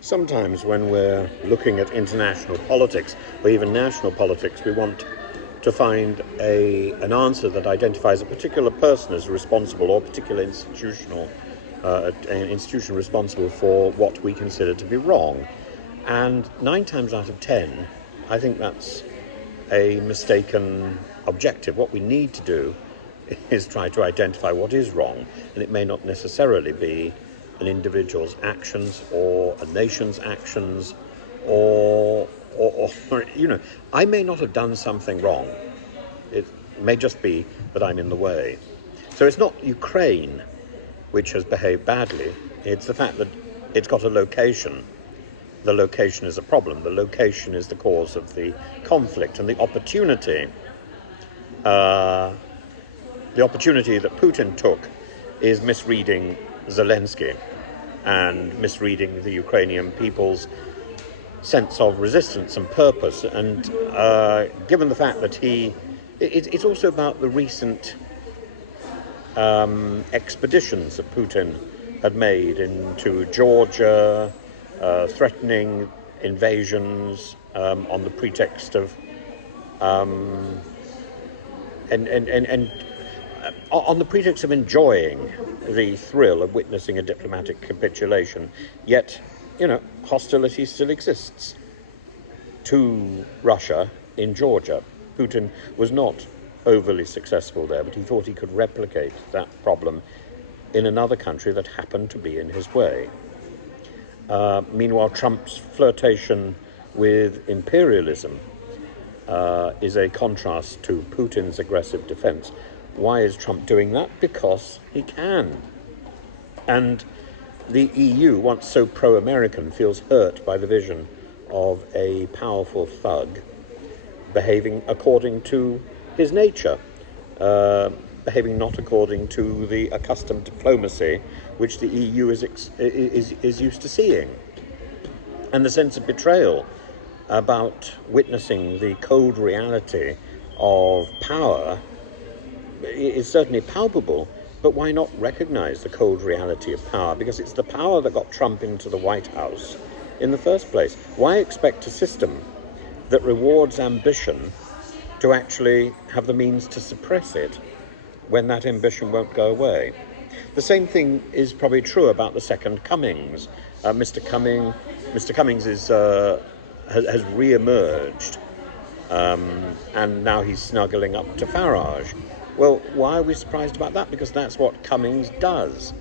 Sometimes when we're looking at international politics or even national politics, we want to find an answer that identifies a particular person as responsible or a particular an institution responsible for what we consider to be wrong. And 9 times out of 10, I think that's a mistaken objective. What we need to do is try to identify what is wrong, and it may not necessarily be an individual's actions or a nation's actions or I may not have done something wrong. It may just be that I'm in the way. So it's not Ukraine which has behaved badly. It's the fact that it's got a location. The location is a problem. The location is the cause of the conflict, and the opportunity that Putin took is misreading Zelensky and misreading the Ukrainian people's sense of resistance and purpose. And given the fact that it's also about the recent expeditions that Putin had made into Georgia, threatening invasions on the pretext of on the pretext of enjoying the thrill of witnessing a diplomatic capitulation, yet, hostility still exists to Russia in Georgia. Putin was not overly successful there, but he thought he could replicate that problem in another country that happened to be in his way. Meanwhile, Trump's flirtation with imperialism is a contrast to Putin's aggressive defense. Why is Trump doing that? Because he can. And the EU, once so pro-American, feels hurt by the vision of a powerful thug behaving according to his nature, behaving not according to the accustomed diplomacy which the EU is used to seeing. And the sense of betrayal about witnessing the cold reality of power is certainly palpable, but why not recognize the cold reality of power? Because it's the power that got Trump into the White House in the first place. Why expect a system that rewards ambition to actually have the means to suppress it when that ambition won't go away? The same thing is probably true about the second Cummings. Mr. Cummings has re-emerged, and now he's snuggling up to Farage. Well, why are we surprised about that? Because that's what Cummings does.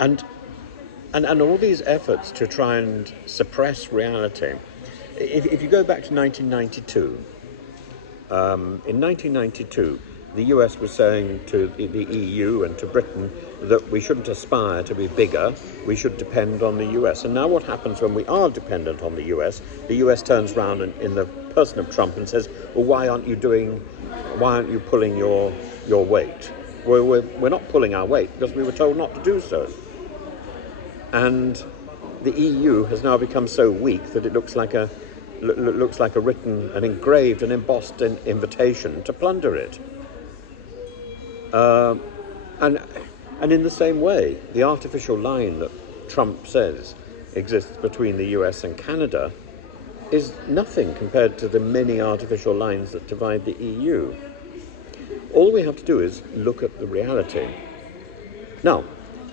And all these efforts to try and suppress reality. If you go back to 1992, in 1992, the US was saying to the EU and to Britain that we shouldn't aspire to be bigger, we should depend on the US. And now what happens when we are dependent on the US? The US turns around in the person of Trump and says, well, why aren't you pulling your weight? Well, we're not pulling our weight because we were told not to do so. And the EU has now become so weak that it looks like a written, an engraved and embossed invitation to plunder it. And in the same way, the artificial line that Trump says exists between the US and Canada is nothing compared to the many artificial lines that divide the EU. All we have to do is look at the reality. Now,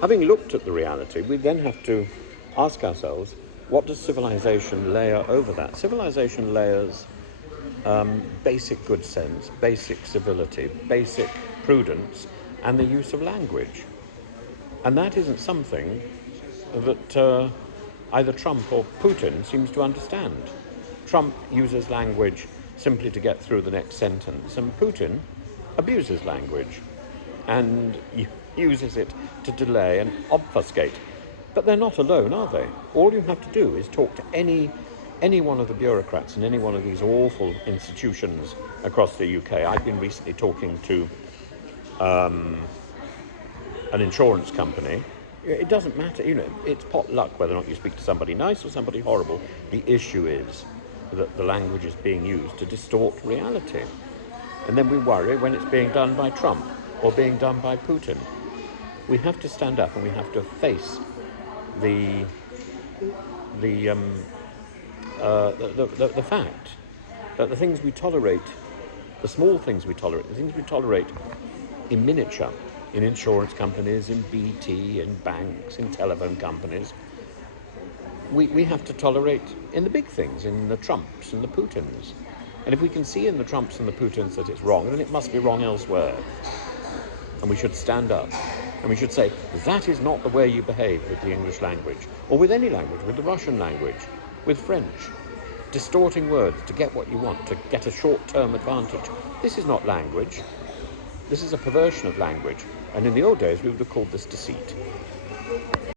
having looked at the reality, we then have to ask ourselves, what does civilization layer over that? Civilization layers basic good sense, basic civility, basic prudence, and the use of language. And that isn't something that either Trump or Putin seems to understand. Trump uses language simply to get through the next sentence, and Putin abuses language and uses it to delay and obfuscate. But they're not alone, are they? All you have to do is talk to any one of the bureaucrats in any one of these awful institutions across the UK. I've been recently talking to an insurance company. It doesn't matter, it's pot luck whether or not you speak to somebody nice or somebody horrible. The issue is that the language is being used to distort reality. And then we worry when it's being done by Trump or being done by Putin. We have to stand up and we have to face the the fact that the things we tolerate, the small things we tolerate, the things we tolerate in miniature, in insurance companies, in BT, in banks, in telephone companies, we have to tolerate in the big things, in the Trumps and the Putins. And if we can see in the Trumps and the Putins that it's wrong, then it must be wrong elsewhere. And we should stand up and we should say, that is not the way you behave with the English language, or with any language, with the Russian language, with French. Distorting words to get what you want, to get a short-term advantage. This is not language. This is a perversion of language. And in the old days, we would have called this deceit.